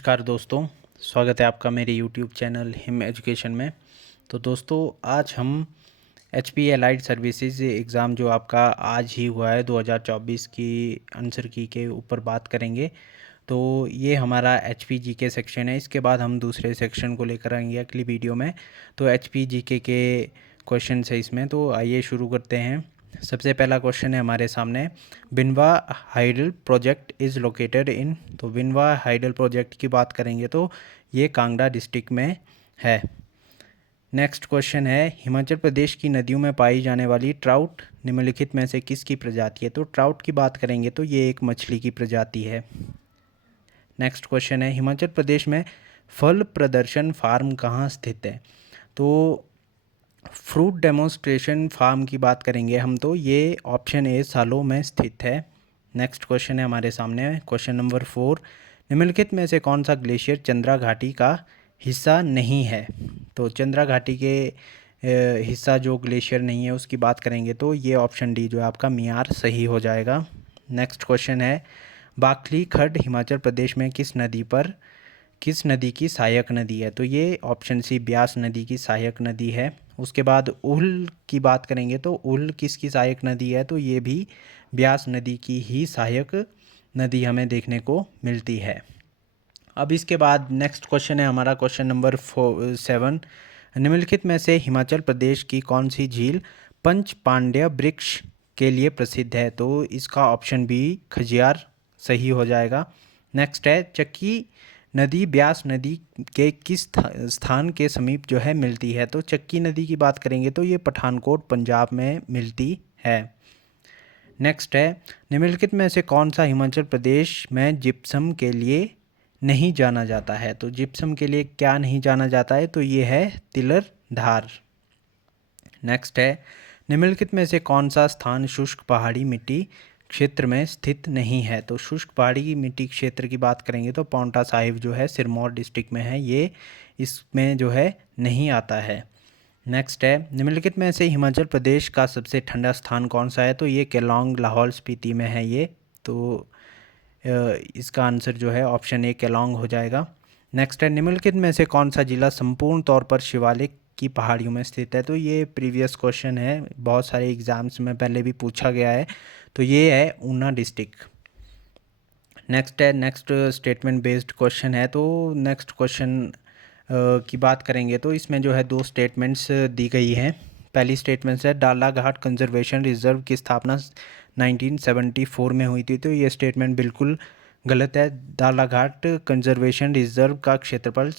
नमस्कार दोस्तों, स्वागत है आपका मेरे यूट्यूब चैनल हिम एजुकेशन में। तो दोस्तों आज हम H P allied services exam जो आपका आज ही हुआ है 2024 की आंसर की के ऊपर बात करेंगे। तो ये हमारा एच पी जी के सेक्शन है। इसके बाद हम दूसरे सेक्शन को लेकर आएंगे अगली वीडियो में। तो एच पी जी के क्वेश्चन है इसमें, तो आइए शुरू करते हैं। सबसे पहला क्वेश्चन है हमारे सामने, Binwa hydel project is located in. तो बिनवा हाइडल प्रोजेक्ट की बात करेंगे तो ये कांगड़ा डिस्ट्रिक्ट में है। नेक्स्ट क्वेश्चन है, हिमाचल प्रदेश की नदियों में पाई जाने वाली ट्राउट निम्नलिखित में से किसकी प्रजाति है। तो ट्राउट की बात करेंगे तो ये एक मछली की प्रजाति है। नेक्स्ट क्वेश्चन है, हिमाचल प्रदेश में फल प्रदर्शन फार्म कहाँ स्थित है। तो फ्रूट डेमोन्स्ट्रेशन फार्म की बात करेंगे हम तो ये ऑप्शन ए सालों में स्थित है। नेक्स्ट क्वेश्चन है हमारे सामने क्वेश्चन नंबर 4, निम्नलिखित में से कौन सा ग्लेशियर चंद्रा घाटी का हिस्सा नहीं है। तो चंद्रा घाटी के हिस्सा जो ग्लेशियर नहीं है उसकी बात करेंगे तो ये ऑप्शन डी जो है आपका मियार सही हो जाएगा। नेक्स्ट क्वेश्चन है, बाखली खड्ड हिमाचल प्रदेश में किस नदी की सहायक नदी है। तो ये ऑप्शन सी ब्यास नदी की सहायक नदी है। उसके बाद उल की बात करेंगे तो उल किसकी सहायक नदी है। तो ये भी ब्यास नदी की ही सहायक नदी हमें देखने को मिलती है। अब इसके बाद नेक्स्ट क्वेश्चन है हमारा क्वेश्चन नंबर 7, निम्नलिखित में से हिमाचल प्रदेश की कौन सी झील पंच पांड्य वृक्ष के लिए प्रसिद्ध है। तो इसका ऑप्शन बी खजियार सही हो जाएगा। नेक्स्ट है, चक्की नदी ब्यास नदी के किस स्थान के समीप जो है मिलती है। तो चक्की नदी की बात करेंगे तो ये पठानकोट पंजाब में मिलती है। नेक्स्ट है, निम्नलिखित में से कौन सा हिमाचल प्रदेश में जिप्सम के लिए नहीं जाना जाता है। तो जिप्सम के लिए क्या नहीं जाना जाता है। तो ये है तिलर धार। नेक्स्ट है, निम्नलिखित में से कौन सा स्थान शुष्क पहाड़ी मिट्टी क्षेत्र में स्थित नहीं है। तो शुष्क पहाड़ी मिट्टी क्षेत्र की बात करेंगे तो पांवटा साहिब जो है सिरमौर डिस्ट्रिक्ट में है, ये इसमें जो है नहीं आता है। नेक्स्ट है, निम्नलिखित में से हिमाचल प्रदेश का सबसे ठंडा स्थान कौन सा है। तो ये केलोंग लाहौल स्पीति में है ये। तो इसका आंसर जो है ऑप्शन ए केलोंग हो जाएगा। नेक्स्ट है, निम्नलिखित में से कौन सा जिला संपूर्ण तौर पर शिवालिक की पहाड़ियों में स्थित है। तो ये प्रीवियस क्वेश्चन है, बहुत सारे एग्जाम्स में पहले भी पूछा गया है। तो ये है ऊना डिस्ट्रिक्ट। नेक्स्ट है, नेक्स्ट स्टेटमेंट बेस्ड क्वेश्चन है। तो नेक्स्ट क्वेश्चन की बात करेंगे तो इसमें जो है 2 स्टेटमेंट्स दी गई हैं। पहली स्टेटमेंट है, डालाघाट कंजर्वेशन रिजर्व की स्थापना 1974 में हुई थी। तो ये स्टेटमेंट बिल्कुल गलत है। डालाघाट कंजर्वेशन रिजर्व का क्षेत्रफल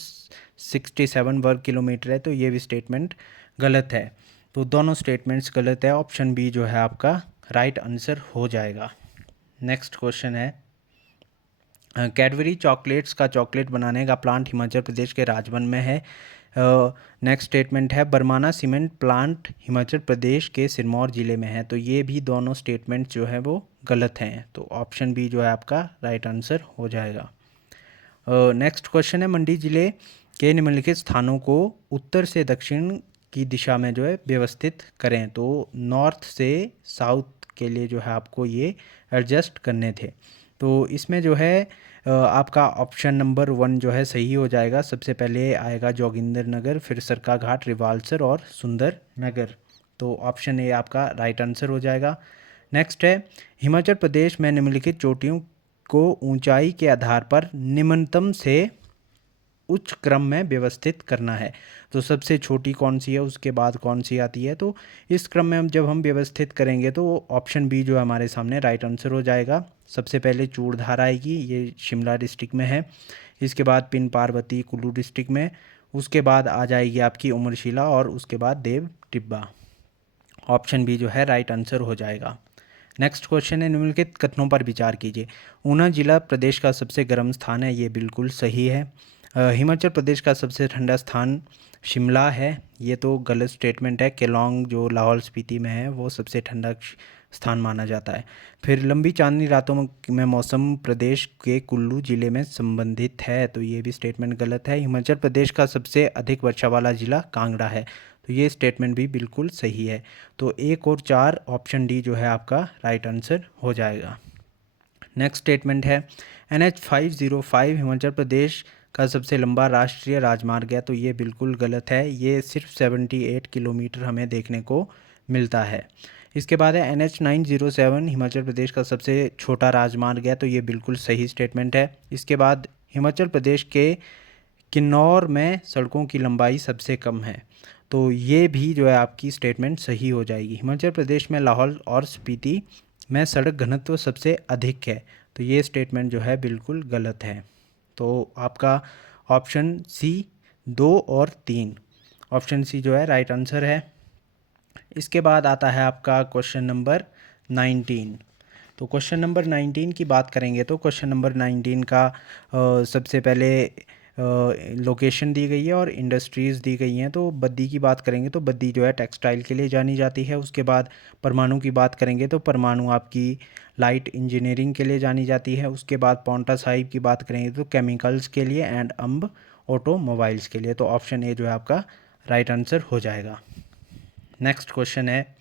67 वर्ग किलोमीटर है। तो ये भी स्टेटमेंट गलत है। तो दोनों स्टेटमेंट्स गलत है। ऑप्शन बी जो है आपका राइट आंसर हो जाएगा। नेक्स्ट क्वेश्चन है, कैडबरी चॉकलेट्स का चॉकलेट बनाने का प्लांट हिमाचल प्रदेश के राजबन में है। नेक्स्ट स्टेटमेंट है, बरमाना सीमेंट प्लांट हिमाचल प्रदेश के सिरमौर ज़िले में है। तो ये भी दोनों स्टेटमेंट जो है वो गलत हैं। तो ऑप्शन बी जो है आपका राइट आंसर हो जाएगा। नेक्स्ट क्वेश्चन है, मंडी ज़िले के निम्नलिखित स्थानों को उत्तर से दक्षिण की दिशा में जो है व्यवस्थित करें। तो नॉर्थ से साउथ के लिए जो है आपको ये एडजस्ट करने थे। तो इसमें जो है आपका ऑप्शन नंबर 1 जो है सही हो जाएगा। सबसे पहले आएगा जोगिंदर नगर, फिर सरकाघाट, रिवाल्सर और सुंदर नगर। तो ऑप्शन ए आपका राइट आंसर हो जाएगा। नेक्स्ट है, हिमाचल प्रदेश में निम्नलिखित चोटियों को ऊंचाई के आधार पर निम्नतम से उच्च क्रम में व्यवस्थित करना है। तो सबसे छोटी कौन सी है, उसके बाद कौन सी आती है। तो इस क्रम में हम जब हम व्यवस्थित करेंगे तो ऑप्शन बी जो है हमारे सामने राइट आंसर हो जाएगा। सबसे पहले चूड़धार आएगी, ये शिमला डिस्ट्रिक्ट में है। इसके बाद पिन पार्वती कुल्लू डिस्ट्रिक्ट में। उसके बाद आ जाएगी आपकी उमरशिला और उसके बाद देव टिब्बा। ऑप्शन बी जो है राइट आंसर हो जाएगा। नेक्स्ट क्वेश्चन है, निम्नलिखित कथनों पर विचार कीजिए। ऊना जिला प्रदेश का सबसे गर्म स्थान है, ये बिल्कुल सही है। हिमाचल प्रदेश का सबसे ठंडा स्थान शिमला है, ये तो गलत स्टेटमेंट है। केलोंग जो लाहौल स्पीति में है वो सबसे ठंडा स्थान माना जाता है। फिर लंबी चांदनी रातों में मौसम प्रदेश के कुल्लू ज़िले में संबंधित है। तो ये भी स्टेटमेंट गलत है। हिमाचल प्रदेश का सबसे अधिक वर्षा वाला ज़िला कांगड़ा है। तो ये स्टेटमेंट भी बिल्कुल सही है। तो 1 और 4 ऑप्शन डी जो है आपका राइट आंसर हो जाएगा। नेक्स्ट स्टेटमेंट है NH 505 हिमाचल प्रदेश का सबसे लंबा राष्ट्रीय राजमार्ग है। तो ये बिल्कुल गलत है, ये सिर्फ 78 किलोमीटर हमें देखने को मिलता है। इसके बाद है NH 907 हिमाचल प्रदेश का सबसे छोटा राजमार्ग है। तो ये बिल्कुल सही स्टेटमेंट है। इसके बाद हिमाचल प्रदेश के किन्नौर में सड़कों की लंबाई सबसे कम है। तो ये भी जो है आपकी स्टेटमेंट सही हो जाएगी। हिमाचल प्रदेश में लाहौल और स्पीति में सड़क घनत्व सबसे अधिक है। तो ये स्टेटमेंट जो है बिल्कुल गलत है। तो आपका ऑप्शन सी 2 और 3, ऑप्शन सी जो है राइट आंसर है। इसके बाद आता है आपका क्वेश्चन नंबर 19। तो क्वेश्चन नंबर 19 की बात करेंगे तो क्वेश्चन नंबर 19 का सबसे पहले लोकेशन दी गई है और इंडस्ट्रीज़ दी गई हैं। तो बद्दी की बात करेंगे तो बद्दी जो है टेक्सटाइल के लिए जानी जाती है। उसके बाद परमाणु की बात करेंगे तो परमाणु आपकी लाइट इंजीनियरिंग के लिए जानी जाती है। उसके बाद पांवटा साहिब की बात करेंगे तो केमिकल्स के लिए एंड अंब ऑटोमोबाइल्स के लिए। तो ऑप्शन ए जो है आपका राइट आंसर हो जाएगा। नेक्स्ट क्वेश्चन है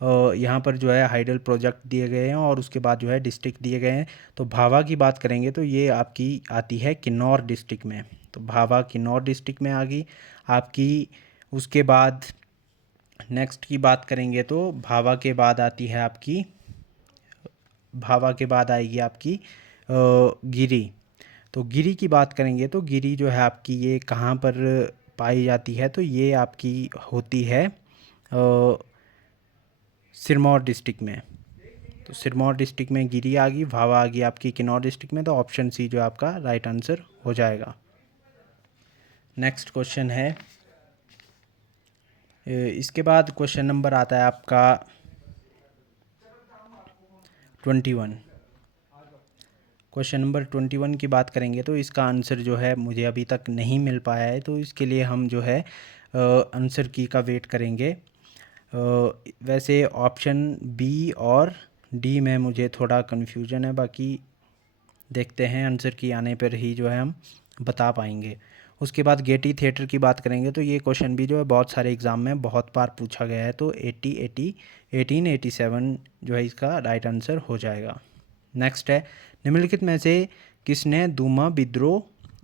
यहाँ पर जो है हाइडल प्रोजेक्ट दिए गए हैं और उसके बाद जो है डिस्ट्रिक्ट दिए गए हैं। तो भाभा की बात करेंगे तो ये आपकी आती है किन्नौर डिस्ट्रिक्ट में। तो भाभा किन्नौर डिस्ट्रिक्ट में आ गई आपकी। उसके बाद नेक्स्ट की बात करेंगे तो भाभा के बाद आती है आपकी, भाभा के बाद आएगी आपकी गिरी। तो गिरी की बात करेंगे तो गिरी जो है आपकी ये कहाँ पर पाई जाती है। तो ये आपकी होती है सिरमौर डिस्ट्रिक्ट में। तो सिरमौर डिस्ट्रिक्ट में गिरी आ गई, भाभा आ गई आपकी किन्नौर डिस्ट्रिक्ट में। तो ऑप्शन सी जो आपका राइट आंसर हो जाएगा। नेक्स्ट क्वेश्चन है इसके बाद क्वेश्चन नंबर आता है आपका 21। क्वेश्चन नंबर 21 की बात करेंगे तो इसका आंसर जो है मुझे अभी तक नहीं मिल पाया है। तो इसके लिए हम जो है आंसर की का वेट करेंगे। वैसे ऑप्शन बी और डी में मुझे थोड़ा कन्फ्यूजन है, बाकी देखते हैं आंसर की आने पर ही जो है हम बता पाएंगे। उसके बाद गेटी थिएटर की बात करेंगे तो ये क्वेश्चन भी जो है बहुत सारे एग्ज़ाम में बहुत बार पूछा गया है। तो 1887 जो है इसका राइट आंसर हो जाएगा। नेक्स्ट है निम्नलिखित में से किसने दूमा विद्रोह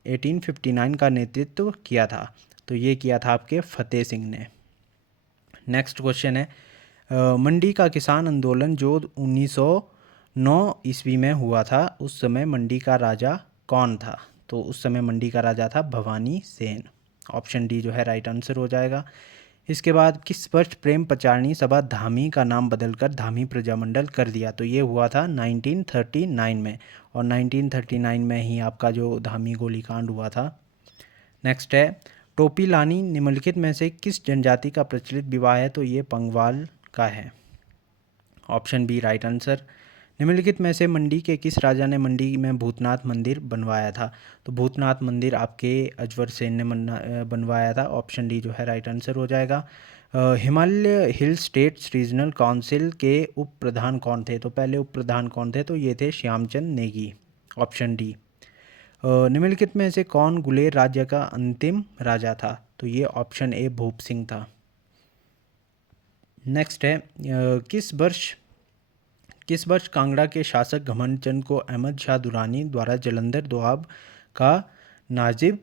1859 का नेतृत्व किया था। तो ये किया था आपके फतेह सिंह ने। नेक्स्ट क्वेश्चन है मंडी का किसान आंदोलन जो 1909 ईस्वी में हुआ था, उस समय मंडी का राजा कौन था। तो उस समय मंडी का राजा था भवानी सेन। ऑप्शन डी जो है राइट आंसर हो जाएगा। इसके बाद किस वर्ष प्रेम पचारणी सभा धामी का नाम बदलकर धामी प्रजामंडल कर दिया। तो ये हुआ था 1939 में, और 1939 में ही आपका जो धामी गोलीकांड हुआ था। नेक्स्ट है टोपी लानी निम्नलिखित में से किस जनजाति का प्रचलित विवाह है। तो ये पंगवाल का है। Option B right answer. निम्नलिखित में से मंडी के किस राजा ने मंडी में भूतनाथ मंदिर बनवाया था। तो भूतनाथ मंदिर आपके अजवर सेन ने बनवाया था। ऑप्शन डी जो है राइट आंसर हो जाएगा। हिमालय हिल स्टेट्स रीजनल काउंसिल के उप प्रधान कौन थे। तो पहले उप प्रधान कौन थे। तो ये थे श्यामचंद नेगी। Option D. निम्नलिखित में से कौन गुलेर राज्य का अंतिम राजा था। तो ये ऑप्शन ए भूप सिंह था। नेक्स्ट है किस वर्ष कांगड़ा के शासक घमंड चंद को अहमद शाह दुरानी द्वारा जलंधर दोआब का नाजिब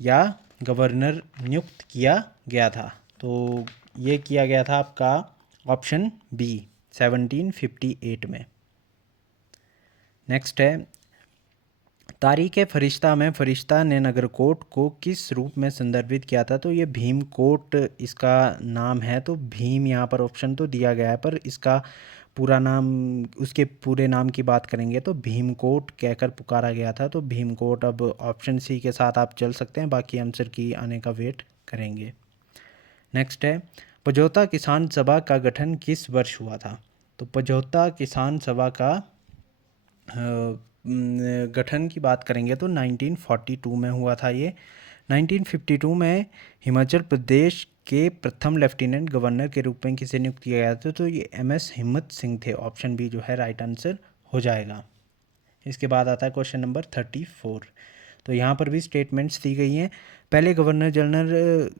या गवर्नर नियुक्त किया गया था। तो ये किया गया था आपका ऑप्शन बी 1758 में। नेक्स्ट है तारीख फरिश्ता में फरिश्ता ने नगरकोट को किस रूप में संदर्भित किया था। तो ये भीमकोट इसका नाम है। तो भीम यहाँ पर ऑप्शन तो दिया गया है, पर इसका पूरा नाम, उसके पूरे नाम की बात करेंगे तो भीमकोट कहकर पुकारा गया था। तो भीमकोट। अब ऑप्शन सी के साथ आप चल सकते हैं, बाकी आंसर की आने का वेट करेंगे। नेक्स्ट है पझौता किसान सभा का गठन किस वर्ष हुआ था। तो पझौता किसान सभा का गठन की बात करेंगे तो 1942 में हुआ था ये। 1952 में हिमाचल प्रदेश के प्रथम लेफ्टिनेंट गवर्नर के रूप में किसे नियुक्त किया गया था। तो ये MS हिम्मत सिंह थे। ऑप्शन बी जो है राइट आंसर हो जाएगा। इसके बाद आता है क्वेश्चन नंबर 34। तो यहाँ पर भी स्टेटमेंट्स दी गई हैं। पहले गवर्नर जनरल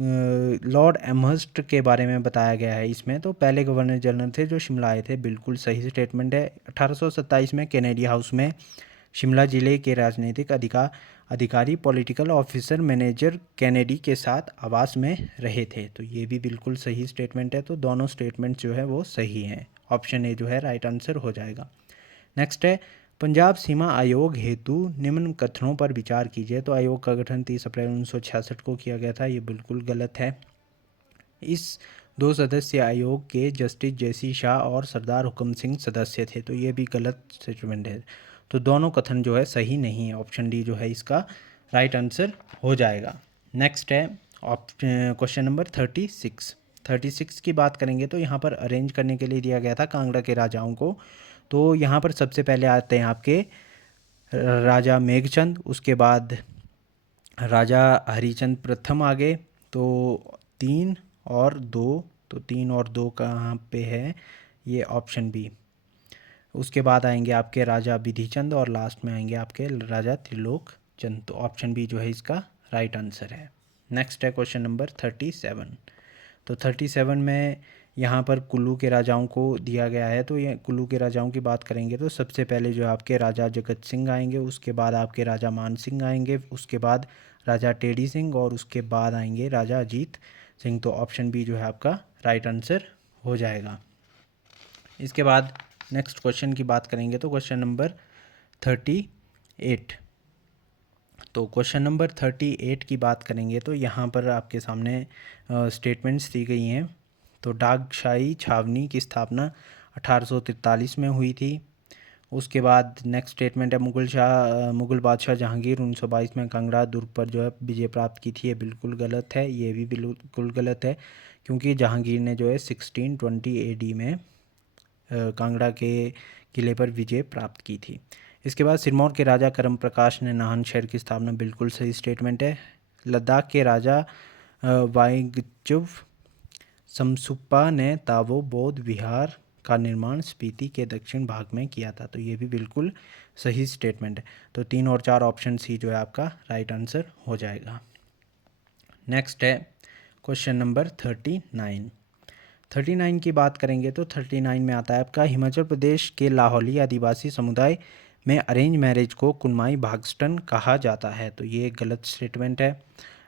लॉर्ड एमहर्स्ट के बारे में बताया गया है इसमें। तो पहले गवर्नर जनरल थे जो शिमला आए थे, बिल्कुल सही स्टेटमेंट है। 1827 में कैनेडी हाउस में शिमला जिले के राजनीतिक अधिकारी पॉलिटिकल ऑफिसर मैनेजर कैनेडी के साथ आवास में रहे थे। तो ये भी बिल्कुल सही स्टेटमेंट है। तो दोनों स्टेटमेंट जो है वो सही हैं। ऑप्शन ए जो है राइट आंसर हो जाएगा। नेक्स्ट है, पंजाब सीमा आयोग हेतु निम्न कथनों पर विचार कीजिए। तो आयोग का गठन 30 अप्रैल 1966 को किया गया था, ये बिल्कुल गलत है। इस 2 सदस्य आयोग के जस्टिस जेसी शाह और सरदार हुक्म सिंह सदस्य थे। तो ये भी गलत स्टेटमेंट है। तो दोनों कथन जो है सही नहीं है। ऑप्शन डी जो है इसका राइट आंसर हो जाएगा। नेक्स्ट है क्वेश्चन नंबर 36 की बात करेंगे तो यहाँ पर अरेंज करने के लिए दिया गया था कांगड़ा के राजाओं को। तो यहाँ पर सबसे पहले आते हैं आपके राजा मेघचंद, उसके बाद राजा हरिचंद प्रथम आगे। तो 3 और 2, तो 3 और 2 कहाँ पे है, ये ऑप्शन बी। उसके बाद आएंगे आपके राजा विधिचंद और लास्ट में आएंगे आपके राजा त्रिलोक चंद। तो ऑप्शन बी जो है इसका राइट आंसर है। नेक्स्ट है क्वेश्चन नंबर 37। तो 37 में यहाँ पर कुल्लू के राजाओं को दिया गया है। तो ये कुल्लू के राजाओं की बात करेंगे तो सबसे पहले जो आपके राजा जगत सिंह आएंगे, उसके बाद आपके राजा मान सिंह आएंगे, उसके बाद राजा टेढ़ी सिंह और उसके बाद आएंगे राजा अजीत सिंह। तो ऑप्शन बी जो है आपका राइट आंसर हो जाएगा। इसके बाद नेक्स्ट क्वेश्चन की बात करेंगे तो क्वेश्चन नंबर 38। तो क्वेश्चन नंबर 38 की बात करेंगे तो यहाँ पर आपके सामने स्टेटमेंट्स दी गई हैं। तो डाकशाही छावनी की स्थापना 1843 में हुई थी। उसके बाद नेक्स्ट स्टेटमेंट है मुगल बादशाह जहांगीर 1922 में कांगड़ा दुर्ग पर जो है विजय प्राप्त की थी। ये बिल्कुल गलत है, ये भी बिल्कुल गलत है, क्योंकि जहांगीर ने जो है 1620 AD में कांगड़ा के किले पर विजय प्राप्त की थी। इसके बाद सिरमौर के राजा करम प्रकाश ने नाहन शहर की स्थापना, बिल्कुल सही स्टेटमेंट है। लद्दाख के राजा वाइंगचुव समसुप्पा ने तावो बौद्ध विहार का निर्माण स्पीति के दक्षिण भाग में किया था। तो ये भी बिल्कुल सही स्टेटमेंट है। तो 3 और 4 ऑप्शन सी जो है आपका राइट आंसर हो जाएगा। नेक्स्ट है क्वेश्चन नंबर 39 की बात करेंगे तो 39 में आता है आपका हिमाचल प्रदेश के लाहौली आदिवासी समुदाय में अरेंज मैरिज को कुनमाई भागस्टन कहा जाता है। तो ये गलत स्टेटमेंट है।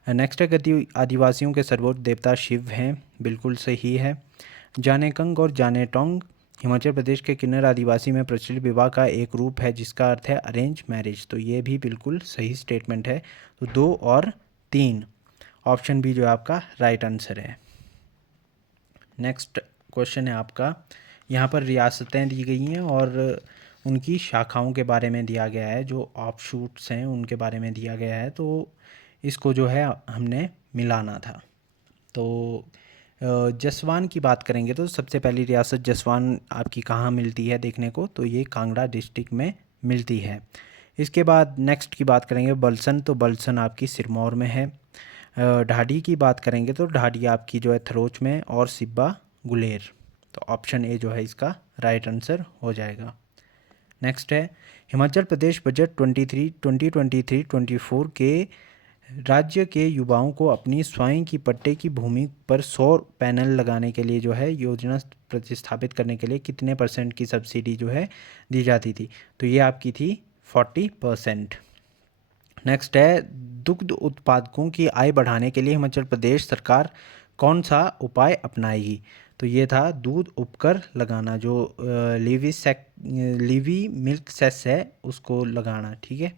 नेक्स्ट है आदिवासियों के सर्वोच्च देवता शिव हैं, बिल्कुल सही है। जानेकंग और जानेटोंग हिमाचल प्रदेश के किन्नर आदिवासी में प्रचलित विवाह का एक रूप है जिसका अर्थ है अरेंज मैरिज। तो ये भी बिल्कुल सही स्टेटमेंट है। तो 2 और 3 ऑप्शन बी जो है आपका राइट आंसर है। नेक्स्ट क्वेश्चन है आपका, यहाँ पर रियासतें दी गई हैं और उनकी शाखाओं के बारे में दिया गया है, जो ऑफशूट्स हैं उनके बारे में दिया गया है। तो इसको जो है हमने मिलाना था। तो जसवान की बात करेंगे तो सबसे पहली रियासत जसवान आपकी कहाँ मिलती है देखने को, तो ये कांगड़ा डिस्ट्रिक्ट में मिलती है। इसके बाद नेक्स्ट की बात करेंगे बलसन, तो बलसन आपकी सिरमौर में है। ढाडी की बात करेंगे तो ढाडी आपकी जो है थरोच में और सिब्बा गुलेर। तो ऑप्शन ए जो है इसका राइट आंसर हो जाएगा। नेक्स्ट है हिमाचल प्रदेश बजट 2023-24 के राज्य के युवाओं को अपनी स्वयं की पट्टे की भूमि पर सौर पैनल लगाने के लिए जो है योजना प्रतिस्थापित करने के लिए कितने % की सब्सिडी जो है दी जाती थी। तो ये आपकी थी 40%। नेक्स्ट है दुग्ध उत्पादकों की आय बढ़ाने के लिए हिमाचल प्रदेश सरकार कौन सा उपाय अपनाएगी। तो ये था दूध उपकर लगाना, जो लीवी मिल्क सेस है उसको लगाना, ठीक है।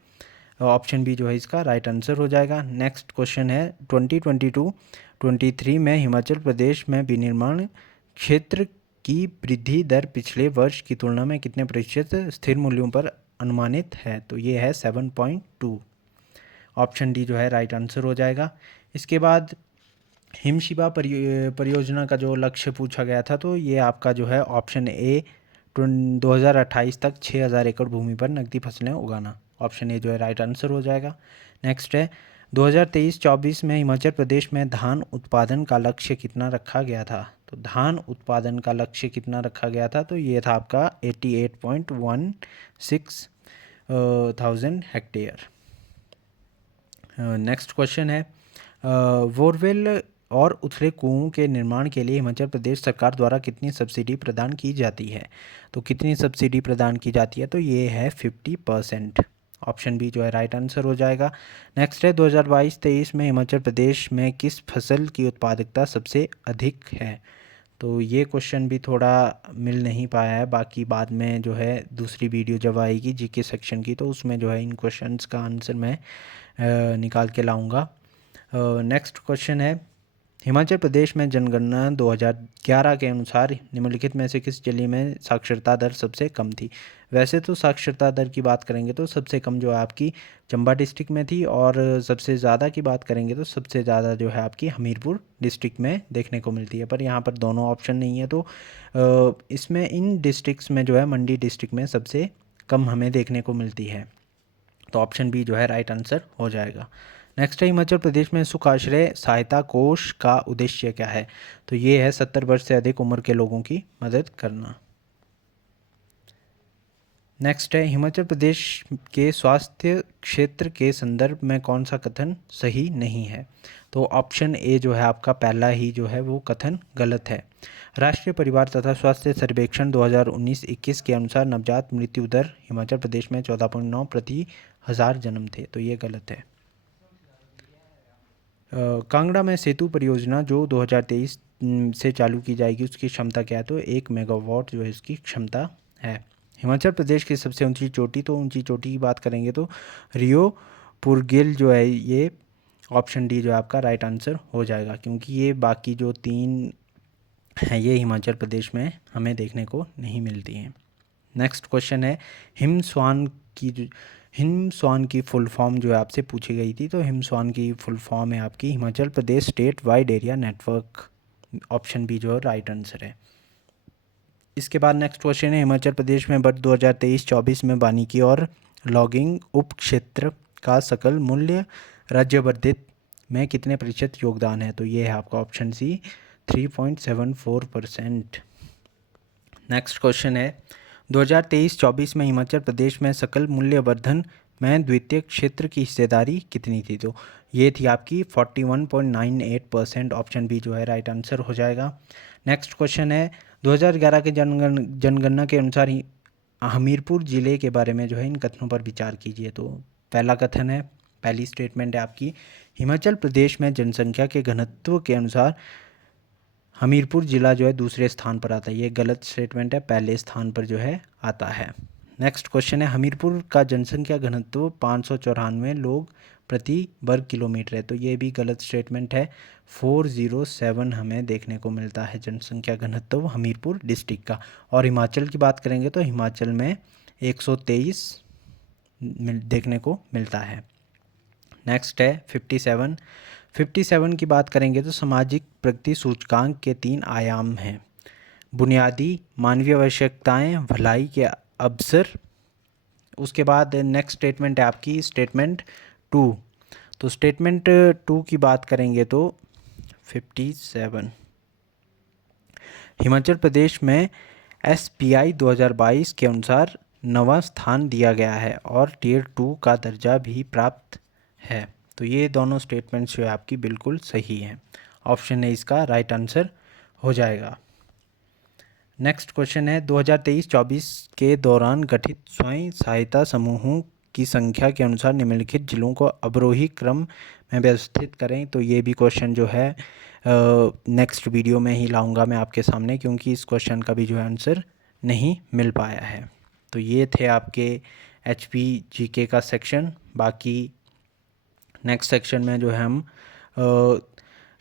ऑप्शन बी जो है इसका राइट आंसर हो जाएगा। नेक्स्ट क्वेश्चन है 2022-23 में हिमाचल प्रदेश में विनिर्माण क्षेत्र की वृद्धि दर पिछले वर्ष की तुलना में कितने % स्थिर मूल्यों पर अनुमानित है। तो ये है 7.2। ऑप्शन डी जो है राइट आंसर हो जाएगा। इसके बाद हिमशिबा परियोजना का जो लक्ष्य पूछा गया था, तो ये आपका जो है ऑप्शन ए 2028 तक 6000 एकड़ भूमि पर नकदी फसलें उगाना। ऑप्शन ए जो है राइट आंसर हो जाएगा। नेक्स्ट है 2023-24 में हिमाचल प्रदेश में धान उत्पादन का लक्ष्य कितना रखा गया था। तो धान उत्पादन का लक्ष्य कितना रखा गया था, तो ये था आपका 88.16 हेक्टेयर। नेक्स्ट क्वेश्चन है बोरवेल और उथले कुओं के निर्माण के लिए हिमाचल प्रदेश सरकार द्वारा कितनी सब्सिडी प्रदान की जाती है? तो कितनी सब्सिडी प्रदान की जाती है? तो ये है 50%। ऑप्शन बी जो है राइट आंसर हो जाएगा। नेक्स्ट है 2022-23 में हिमाचल प्रदेश में किस फसल की उत्पादकता सबसे अधिक है? तो ये क्वेश्चन भी थोड़ा मिल नहीं पाया है, बाकी बाद में जो है दूसरी वीडियो जब आएगी जीके सेक्शन की तो उसमें जो है इन क्वेश्चंस का आंसर मैं निकाल के लाऊंगा। नेक्स्ट क्वेश्चन है हिमाचल प्रदेश में जनगणना 2011 के अनुसार निम्नलिखित में से किस जिले में साक्षरता दर सबसे कम थी? वैसे तो साक्षरता दर की बात करेंगे तो सबसे कम जो है आपकी चंबा डिस्ट्रिक्ट में थी, और सबसे ज़्यादा की बात करेंगे तो सबसे ज़्यादा जो है आपकी हमीरपुर डिस्ट्रिक्ट में देखने को मिलती है। पर यहाँ पर दोनों ऑप्शन नहीं है, तो इसमें इन डिस्ट्रिक्ट्स में जो है मंडी डिस्ट्रिक्ट में सबसे कम हमें देखने को मिलती है। तो ऑप्शन बी जो है राइट आंसर हो जाएगा। नेक्स्ट है हिमाचल प्रदेश में सुखाश्रय सहायता कोष का उद्देश्य क्या है? तो ये है 70 वर्ष से अधिक उम्र के लोगों की मदद करना। नेक्स्ट है हिमाचल प्रदेश के स्वास्थ्य क्षेत्र के संदर्भ में कौन सा कथन सही नहीं है? तो ऑप्शन ए जो है आपका पहला ही जो है वो कथन गलत है। राष्ट्रीय परिवार तथा स्वास्थ्य सर्वेक्षण 2019-21 के अनुसार नवजात मृत्यु दर हिमाचल प्रदेश में 14.9 प्रति हज़ार जन्म थे, तो ये गलत है। कांगड़ा में सेतु परियोजना जो 2023 से चालू की जाएगी उसकी क्षमता क्या है? तो 1 मेगावाट जो है इसकी क्षमता है। हिमाचल प्रदेश की सबसे ऊंची चोटी, तो ऊंची चोटी की बात करेंगे तो रियो पुरगिल जो है, ये ऑप्शन डी जो है आपका राइट आंसर हो जाएगा, क्योंकि ये बाकी जो 3 हैं ये हिमाचल प्रदेश में हमें देखने को नहीं मिलती हैं। नेक्स्ट क्वेश्चन है हिमस्वान की फुल फॉर्म जो है आपसे पूछी गई थी, तो हिमस्वान की फुल फॉर्म है आपकी Himachal Pradesh state wide area network. Option B जो है राइट आंसर है। इसके बाद नेक्स्ट क्वेश्चन है हिमाचल प्रदेश में वर्ष 2023-24 में वानिकी और लॉगिंग उप क्षेत्र का सकल मूल्य राज्यवर्धित में कितने प्रतिशत योगदान है? तो ये है आपका ऑप्शन सी 3.74%। नेक्स्ट क्वेश्चन है 2023-24 में हिमाचल प्रदेश में सकल मूल्य वर्धन में द्वितीय क्षेत्र की हिस्सेदारी कितनी थी? तो ये थी आपकी 41.98%। ऑप्शन बी जो है राइट आंसर हो जाएगा। नेक्स्ट क्वेश्चन है 2011 के जनगणना के अनुसार हमीरपुर ज़िले के बारे में जो है इन कथनों पर विचार कीजिए। तो पहला कथन है, पहली स्टेटमेंट है आपकी हिमाचल प्रदेश में जनसंख्या के घनत्व के अनुसार हमीरपुर ज़िला जो है दूसरे स्थान पर आता है, ये गलत स्टेटमेंट है, पहले स्थान पर जो है आता है। नेक्स्ट क्वेश्चन है हमीरपुर का जनसंख्या घनत्व 594 लोग प्रति वर्ग किलोमीटर है, तो ये भी गलत स्टेटमेंट है। 407 हमें देखने को मिलता है जनसंख्या घनत्व हमीरपुर डिस्ट्रिक्ट का। और हिमाचल की बात करेंगे तो हिमाचल में 123 देखने को मिलता है। नेक्स्ट है 57 की बात करेंगे तो सामाजिक प्रगति सूचकांक के 3 आयाम हैं, बुनियादी मानवीय आवश्यकताएं, भलाई के अवसर। उसके बाद नेक्स्ट स्टेटमेंट है आपकी स्टेटमेंट 2। तो स्टेटमेंट 2 की बात करेंगे तो 57 हिमाचल प्रदेश में SPI 2022 के अनुसार 9वां स्थान दिया गया है और टियर 2 का दर्जा भी प्राप्त है। तो ये दोनों स्टेटमेंट्स जो है आपकी बिल्कुल सही हैं। ऑप्शन ए इसका राइट आंसर हो जाएगा। नेक्स्ट क्वेश्चन है 2023-24 के दौरान गठित स्वयं सहायता समूहों की संख्या के अनुसार निम्नलिखित जिलों को अवरोही क्रम में व्यवस्थित करें। तो ये भी क्वेश्चन जो है नेक्स्ट वीडियो में ही लाऊंगा मैं आपके सामने, क्योंकि इस क्वेश्चन का भी जो है आंसर नहीं मिल पाया है। तो ये थे आपके HP GK का सेक्शन। बाकी नेक्स्ट सेक्शन में जो है हम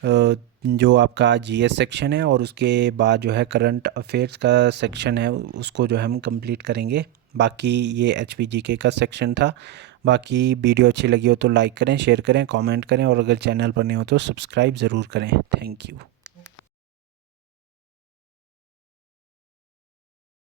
जो आपका GS सेक्शन है और उसके बाद जो है करंट अफेयर्स का सेक्शन है उसको जो है हम कंप्लीट करेंगे। बाकी ये HP GK का सेक्शन था। बाकी वीडियो अच्छी लगी हो तो लाइक करें, शेयर करें, कमेंट करें और अगर चैनल पर नहीं हो तो सब्सक्राइब ज़रूर करें। Thank you.